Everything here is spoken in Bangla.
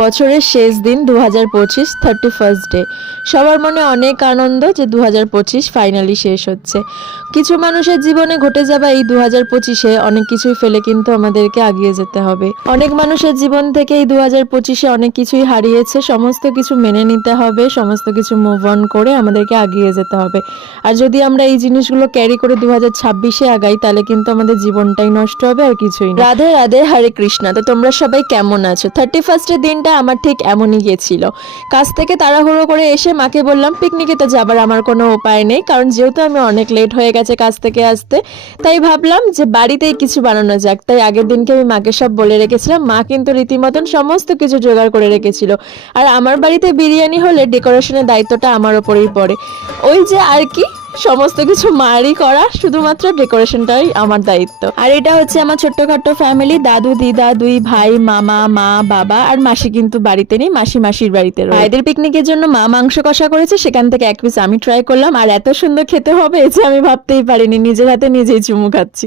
বছরের শেষ দিন 2025 31st ডে। সবার মনে অনেক আনন্দ যে 2025 ফাইনালি শেষ হচ্ছে। কিছু মানুষের জীবনে ঘটে যাওয়া এই 2025-এ অনেক কিছুই ফেলে কিন্তু আমাদেরকে এগিয়ে যেতে হবে। অনেক মানুষের জীবন থেকে এই 2025-এ অনেক কিছুই হারিয়েছে, সমস্ত কিছু মেনে নিতে হবে, সমস্ত কিছু মুভ অন করে আমাদেরকে এগিয়ে যেতে হবে। আর যদি আমরা এই জিনিসগুলো ক্যারি করে 2026-এ আগাই তাহলে কিন্তু আমাদের জীবনটাই নষ্ট হবে আর কিছুই না। রাধে রাধে, হরে কৃষ্ণা। তো তোমরা সবাই কেমন আছো? 31st-এর দিনটা আমার ঠিক এমনই গিয়েছিল। কাজ থেকে তাড়াহুড়ো করে এসে মাকে বললাম পিকনিকে তো যাবার আমার কোনো উপায় নেই, কারণ যেহেতু আমি অনেক লেট হয়ে গেছে কাজ থেকে আসতে, তাই ভাবলাম যে বাড়িতেই কিছু বানানো যাক। তাই আগের দিনকে আমি মাকে সব বলে রেখেছিলাম, মা কিন্তু রীতিমতন সমস্ত কিছু জোগাড় করে রেখেছিল। আর আমার বাড়িতে বিরিয়ানি হলে ডেকোরেশনের দায়িত্বটা আমার ওপরেই পড়ে। ওই যে আর কি, সমস্ত কিছু মারই করা, শুধুমাত্র ডেকোরেশনটাই আমার দায়িত্ব। আর এটা হচ্ছে আমার ছোট্টখাট্ট ফ্যামিলি, দাদু দিদা, দুই ভাই, মামা, মা, বাবা, আর মাসি কিন্তু বাড়িতে নেই, মাসি মাসির বাড়িতে রয়েছে। ভাইদের পিকনিকের জন্য মা মাংস কষা করেছে, সেখান থেকে এক পিস আমি ট্রাই করলাম, আর এত সুন্দর খেতে হবে যে আমি ভাবতেই পারিনি, নিজের হাতে নিজেই চুমু খাচ্ছি।